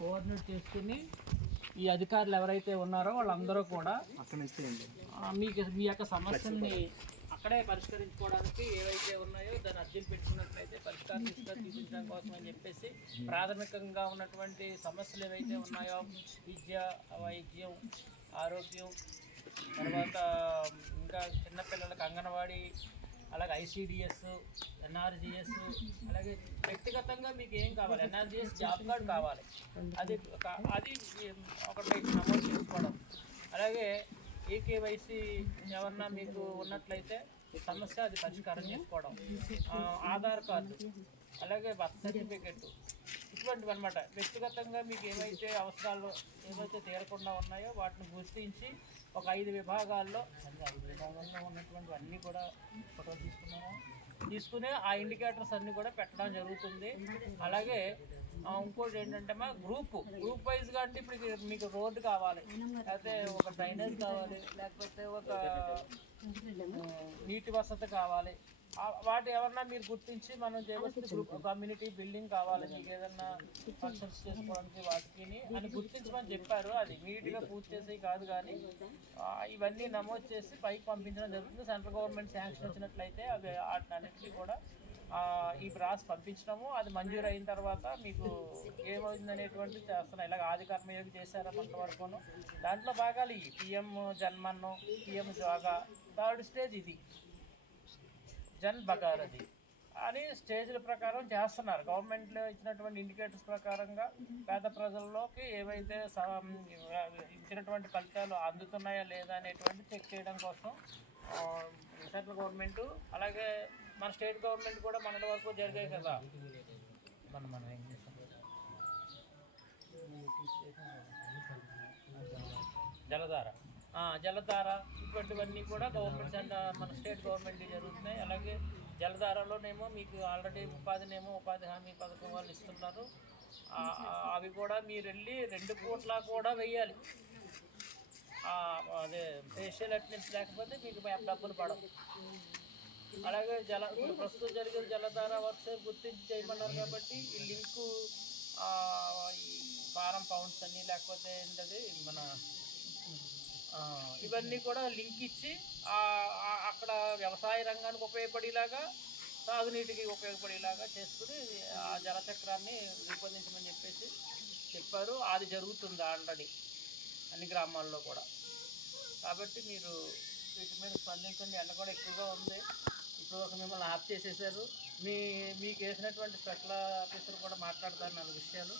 Coordinate చేసుకుని ఈ అధికారులు ఎవరైతే ఉన్నారో వాళ్ళందరూ కూడా మీకు మీ యొక్క సమస్యల్ని అక్కడే పరిష్కరించుకోవడానికి ఏవైతే ఉన్నాయో దాన్ని అర్జీలు పెట్టుకున్నట్లయితే పరిష్కారం తీర్చించడం కోసం అని చెప్పేసి ప్రాథమికంగా ఉన్నటువంటి సమస్యలు ఏవైతే ఉన్నాయో విద్య, వైద్యం, ఆరోగ్యం, తర్వాత ఇంకా చిన్నపిల్లలకు అంగన్వాడీ, అలాగే ఐసిడిఎస్, ఎన్ఆర్జిఎస్, అలాగే వ్యక్తిగతంగా మీకు ఏం కావాలి, ఎన్ఆర్జిఎస్ జాబ్ కార్డు కావాలి, అది ఒకటి నమోదు చేసుకోవడం, అలాగే ఏకేవైసీ ఎవరన్నా మీకు ఉన్నట్లయితే సమస్య అది పరిష్కారం చేసుకోవడం, ఆధార్ కార్డు, అలాగే బర్త్ సర్టిఫికెట్, ఇటువంటివి అనమాట. వ్యక్తిగతంగా మీకు ఏవైతే అవసరాలు ఏవైతే తీరకుండా ఉన్నాయో వాటిని గుర్తించి ఒక 5 విభాగాల్లో ఉన్నటువంటి అన్నీ కూడా ఫోటోలు తీసుకుని ఆ ఇండికేటర్స్ అన్నీ కూడా పెట్టడం జరుగుతుంది. అలాగే ఇంకోటి ఏంటంటే గ్రూప్ వైజ్గా అంటే ఇప్పుడు మీకు రోడ్డు కావాలి, లేకపోతే ఒక డ్రైనేజ్ కావాలి, లేకపోతే ఒక నీటి వసతి కావాలి, వాటి ఎవరన్నా మీరు గుర్తించి మనం చేయవలసిన గ్రూప్ కమ్యూనిటీ బిల్డింగ్ కావాలి, మీకు ఏదన్నా ఫంక్షన్స్ చేసుకోవడానికి వాటికి అని గుర్తించమని చెప్పారు. అది ఇమీడియట్గా పూర్తి చేసేవి కాదు, కానీ ఇవన్నీ నమోదు చేసి పైకి పంపించడం జరుగుతుంది. సెంట్రల్ గవర్నమెంట్ శాంక్షన్ వచ్చినట్లయితే అవి వాటినన్నింటినీ కూడా ఈ బ్రాస్ పంపించడము, అది మంజూరు అయిన తర్వాత మీకు ఏమైంది అనేటువంటిది చేస్తున్నాం. ఇలాగ ఆది కర్మయోగి చేశారా కొంతవరకును. దాంట్లో భాగాలు ఈ పిఎం జన్మన్ను, పిఎం జోగా, 3rd స్టేజ్ ఇది జన్ బగారది అని స్టేజ్ల ప్రకారం చేస్తున్నారు. గవర్నమెంట్లో ఇచ్చినటువంటి ఇండికేటర్స్ ప్రకారంగా పేద ప్రజల్లోకి ఏవైతే ఇచ్చినటువంటి ఫలితాలు అందుతున్నాయా లేదా అనేటువంటి చెక్ చేయడం కోసం సెంట్రల్ గవర్నమెంటు, అలాగే మన స్టేట్ గవర్నమెంట్ కూడా మన వరకు జరిగాయి కదా. మనం ఏం చేస్తాం, జలధార ఇటువంటివన్నీ కూడా గవర్నమెంట్ మన స్టేట్ గవర్నమెంట్ జరుగుతున్నాయి. అలాగే జలధారలోనేమో మీకు ఆల్రెడీ ఉపాధి హామీ పథకం వాళ్ళు ఇస్తున్నారు. అవి కూడా మీరు వెళ్ళి 2 పూట్ల కూడా వెయ్యాలి. అదే ఫేషియల్ అటెండెన్స్ లేకపోతే మీకు డబ్బులు పడవు. అలాగే ప్రస్తుతం జరిగే జలధార వర్క్స్ గుర్తించి చేయమన్నారు కాబట్టి ఈ లింకు ఈ ఫారం పౌండ్స్ అన్నీ లేకపోతే ఏంటది మన ఇవన్నీ కూడా లింక్ ఇచ్చి అక్కడ వ్యవసాయ రంగానికి ఉపయోగపడేలాగా, సాగునీటికి ఉపయోగపడేలాగా చేసుకుని ఆ జలచక్రాన్ని రూపొందించమని చెప్పారు. అది జరుగుతుంది ఆల్రెడీ అన్ని గ్రామాల్లో కూడా. కాబట్టి మీరు వీటి మీద స్పందించండి. ఎండ కూడా ఎక్కువగా ఉంది. ఇప్పుడు మిమ్మల్ని ఆఫ్ చేసేసారు. మీకు వేసినటువంటి స్పెషల్ ఆఫీసర్ కూడా మాట్లాడతారు 4 విషయాలు.